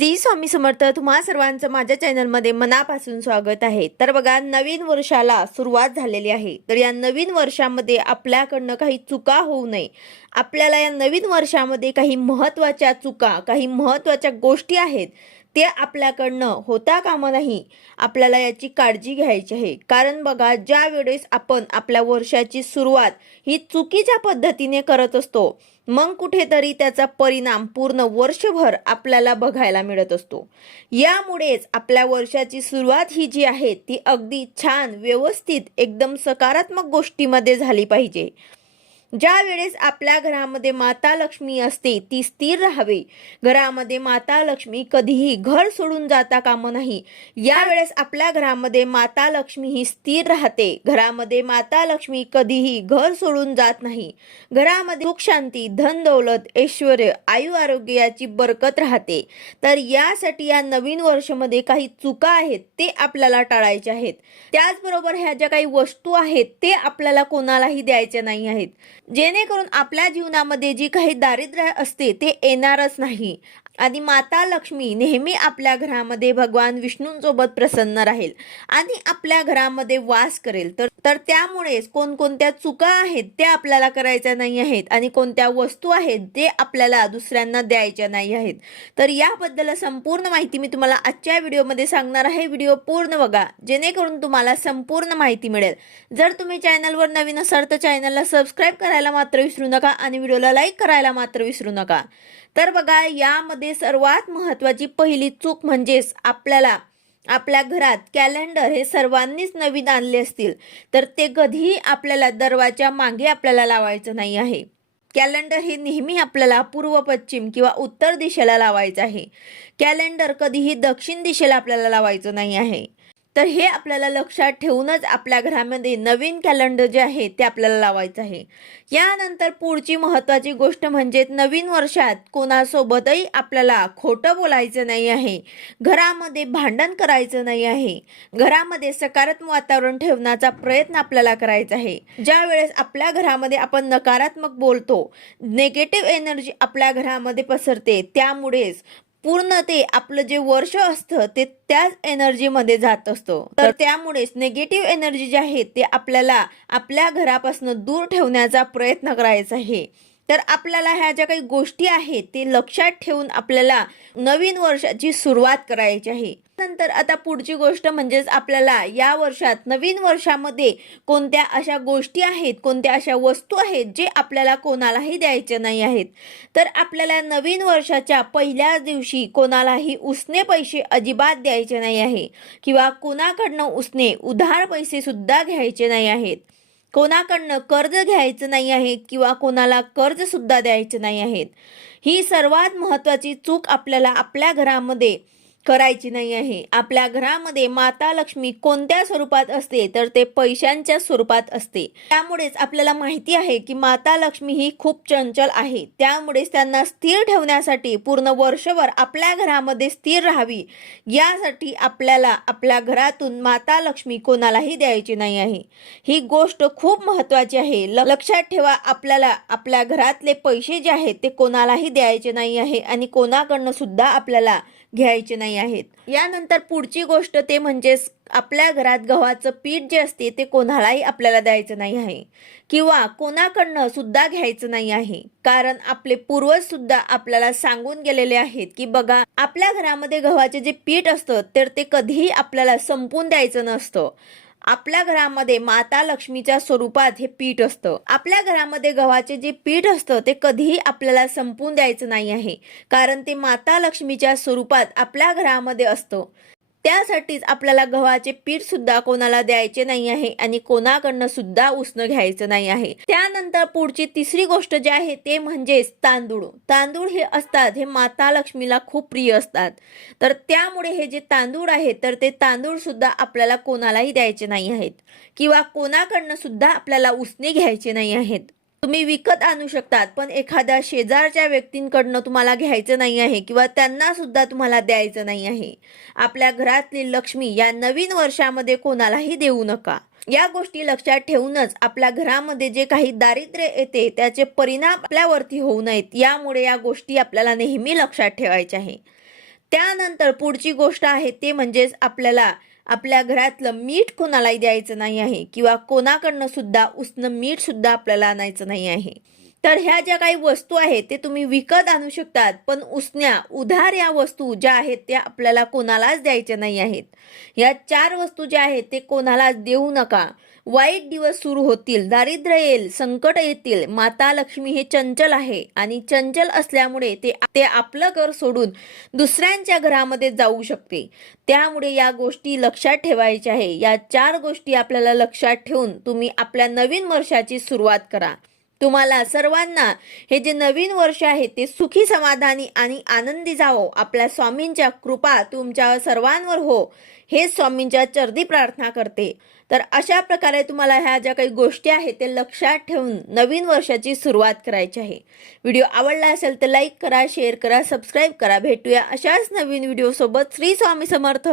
श्री स्वामी समर्थ तुम्हा सर्वांचं माझ्या चॅनलमध्ये मनापासून स्वागत आहे. तर बघा नवीन वर्षाला सुरुवात झालेली आहे. तर या नवीन वर्षामध्ये आपल्याकडनं काही चुका होऊ नये. आपल्याला या नवीन वर्षामध्ये काही महत्त्वाच्या चुका काही महत्त्वाच्या गोष्टी आहेत. ते आपल्याकडनं होता कामा नाही आपल्याला याची काळजी घ्यायची आहे. कारण बघा ज्या वेळेस आपण आपल्या वर्षाची सुरुवात ही चुकीच्या पद्धतीने करत असतो मग कुठेतरी त्याचा परिणाम पूर्ण वर्षभर आपल्याला बघायला मिळत असतो. यामुळेच आपल्या वर्षाची सुरुवात ही जी आहे ती अगदी छान व्यवस्थित एकदम सकारात्मक गोष्टीमध्ये झाली पाहिजे. ज्या वेळेस आपल्या घरामध्ये माता लक्ष्मी असते ती स्थिर राहावी. घरामध्ये माता लक्ष्मी कधीही घर सोडून जाता कामं नाही. यावेळेस आपल्या घरामध्ये माता लक्ष्मी ही स्थिर राहते. घरामध्ये माता लक्ष्मी कधीही घर सोडून जात नाही. घरामध्ये सुख शांती धन दौलत ऐश्वर आयु आरोग्य याची बरकत राहते. तर यासाठी या नवीन वर्षामध्ये काही चुका आहेत ते आपल्याला टाळायचे आहेत. त्याचबरोबर ह्या ज्या काही वस्तू आहेत ते आपल्याला कोणालाही द्यायच्या नाही आहेत. जेणेकरून आपल्या जीवनामध्ये जी काही दारिद्र्य असते ते येणारच नाही. आणि माता लक्ष्मी नेहमी आपल्या घरामध्ये भगवान विष्णूंसोबत प्रसन्न राहील आणि आपल्या घरामध्ये वास करेल. तर तर त्यामुळेच कोणकोणत्या चुका आहेत त्या आपल्याला करायच्या नाही आहेत आणि कोणत्या वस्तू आहेत ते आपल्याला दुसऱ्यांना द्यायच्या नाही आहेत. तर याबद्दल संपूर्ण माहिती मी तुम्हाला आजच्या व्हिडिओमध्ये सांगणार आहे. व्हिडिओ पूर्ण बघा जेणेकरून तुम्हाला संपूर्ण माहिती मिळेल. जर तुम्ही चॅनलवर नवीन असाल तर चॅनलला सबस्क्राईब करायला मात्र विसरू नका आणि व्हिडिओला लाईक करायला मात्र विसरू नका. तर बघा यामध्ये सर्वात महत्त्वाची पहिली चूक म्हणजेच आपल्याला आपल्या घरात कॅलेंडर हे सर्वांनीच नवीन आणले असतील तर ते कधीही आपल्याला दरवाजा मागे आपल्याला लावायचं नाही आहे. कॅलेंडर हे नेहमी आपल्याला पूर्व पश्चिम किंवा उत्तर दिशेला लावायचं आहे. कॅलेंडर कधीही दक्षिण दिशेला आपल्याला लावायचं नाही आहे. तर हे आपल्याला लक्षात ठेवूनच आपल्या घरामध्ये नवीन कॅलेंडर जे आहे ते आपल्याला लावायचं आहे. यानंतर पुढची महत्त्वाची गोष्ट म्हणजे नवीन वर्षात कोणासोबतही आपल्याला खोटं बोलायचं नाही आहे. घरामध्ये भांडण करायचं नाही आहे. घरामध्ये सकारात्मक वातावरण ठेवण्याचा प्रयत्न आपल्याला करायचा आहे. ज्या वेळेस आपल्या घरामध्ये आपण नकारात्मक बोलतो नेगेटिव्ह एनर्जी आपल्या घरामध्ये पसरते त्यामुळेच पूर्ण ते आपलं जे वर्ष असतं ते त्याच एनर्जीमध्ये जात असतो. तर त्यामुळेच निगेटिव्ह एनर्जी जे आहे ते आपल्याला आपल्या घरापासून दूर ठेवण्याचा प्रयत्न करायचा आहे. तर आपल्याला ह्या ज्या काही गोष्टी आहेत ते लक्षात ठेवून आपल्याला नवीन वर्षाची सुरुवात करायची आहे. नंतर आता पुढची गोष्ट म्हणजेच आपल्याला या वर्षात नवीन वर्षामध्ये कोणत्या अशा गोष्टी आहेत कोणत्या अशा वस्तू आहेत जे आपल्याला कोणालाही द्यायचे नाही आहेत. तर आपल्याला नवीन वर्षाच्या पहिल्या दिवशी कोणालाही उसने पैसे अजिबात द्यायचे नाही आहे. किंवा कोणाकडनं उसने उधार पैसे सुद्धा घ्यायचे नाही आहेत. कोणाकडनं कर्ज घ्यायचं नाही आहे किंवा कोणाला कर्ज सुद्धा द्यायचे नाही आहेत ही सर्वात महत्त्वाची चूक आपल्याला आपल्या घरामध्ये करायची नाही आहे. आपल्या घरामध्ये माता लक्ष्मी कोणत्या स्वरूपात असते तर ते पैशांच्या स्वरूपात असते. त्यामुळेच आपल्याला माहिती आहे की माता लक्ष्मी ही खूप चंचल आहे. त्यामुळेच त्यांना स्थिर ठेवण्यासाठी पूर्ण वर्षभर आपल्या घरामध्ये स्थिर राहावी. यासाठी आपल्याला आपल्या घरातून माता लक्ष्मी कोणालाही द्यायची नाही आहे. ही गोष्ट खूप महत्त्वाची आहे. ल- लक्षात ठेवा आपल्याला आपल्या घरातले पैसे जे आहेत ते कोणालाही द्यायचे नाही आहे आणि कोणाकडनं सुद्धा आपल्याला घ्यायचे नाही आहेत. यानंतर पुढची गोष्ट ते म्हणजेच आपल्या घरात गव्हाचं पीठ जे असते ते कोणालाही आपल्याला द्यायचं नाही आहे. किंवा कोणाकडनं सुद्धा घ्यायचं नाही आहे. कारण आपले पूर्वज सुद्धा आपल्याला सांगून गेलेले आहेत की बघा आपल्या घरामध्ये गव्हाचे जे पीठ असतं तर ते कधीही आपल्याला संपून द्यायचं नसतं. आपल्या घरामध्ये माता लक्ष्मीच्या स्वरूपात हे पीठ असतं. आपल्या घरामध्ये गव्हाचे जे पीठ असतं ते कधीही आपल्याला संपून द्यायचं नाही आहे. कारण ते माता लक्ष्मीच्या स्वरूपात आपल्या घरामध्ये असतं. त्यासाठीच आपल्याला गव्हाचे पीठ सुद्धा कोणाला द्यायचे नाही आहे आणि कोणाकडनं सुद्धा उसणं घ्यायचं नाही आहे. त्यानंतर पुढची तिसरी गोष्ट जी आहे ते म्हणजेच तांदूळ. तांदूळ हे असतात हे माता लक्ष्मीला खूप प्रिय असतात. तर त्यामुळे हे जे तांदूळ आहेत तर ते तांदूळ सुद्धा आपल्याला कोणालाही द्यायचे नाही आहेत. किंवा कोणाकडनं सुद्धा आपल्याला उसने घ्यायचे नाही आहेत. तुम्ही विकत आणू शकतात पण एखाद्या शेजारच्या व्यक्तींकडनं तुम्हाला घ्यायचं नाही आहे किंवा त्यांना सुद्धा तुम्हाला द्यायचं नाही आहे. आपल्या घरातली लक्ष्मी या नवीन वर्षामध्ये कोणालाही देऊ नका. या गोष्टी लक्षात ठेवूनच आपल्या घरामध्ये जे काही दारिद्र्य येते त्याचे परिणाम आपल्यावरती होऊ नयेत यामुळे या गोष्टी आपल्याला नेहमी लक्षात ठेवायच्या आहे. त्यानंतर पुढची गोष्ट आहे ते म्हणजेच आपल्याला आपल्या घरातलं मीठ कोणालाही द्यायचं नाही आहे किंवा कोणाकडनं सुद्धा उसनं मीठ सुद्धा आपल्याला आणायचं नाही आहे. तर ह्या ज्या काही वस्तू आहेत ते तुम्ही विकत आणू शकतात. पण उसण्या उधार या वस्तू ज्या आहेत त्या आपल्याला कोणालाच द्यायच्या नाही आहेत. या चार वस्तू ज्या आहेत ते कोणालाच देऊ नका. वाईट दिवस सुरू होतील दारिद्र्य येईल संकट येतील. माता लक्ष्मी हे चंचल आहे आणि चंचल असल्यामुळे ते ते आपलं घर सोडून दुसऱ्यांच्या घरामध्ये जाऊ शकते. त्यामुळे या गोष्टी लक्षात ठेवायच्या आहे. या चार गोष्टी आपल्याला लक्षात ठेवून तुम्ही आपल्या नवीन वर्षाची सुरुवात करा. तुम्हाला सर्वांना हे जे नवीन वर्ष आहे ते सुखी समाधानी आणि आनंदी जावो. आपल्या स्वामींच्या कृपा तुमच्या सर्वांवर हो हे स्वामींच्या चरदी प्रार्थना करते. तर अशा प्रकारे तुम्हाला ह्या ज्या काही गोष्टी आहेत ते लक्षात ठेवून नवीन वर्षाची सुरुवात करायची आहे. व्हिडिओ आवडला असेल तर लाईक करा शेअर करा सबस्क्राईब करा. भेटूया अशाच नवीन व्हिडिओसोबत. श्री स्वामी समर्थ.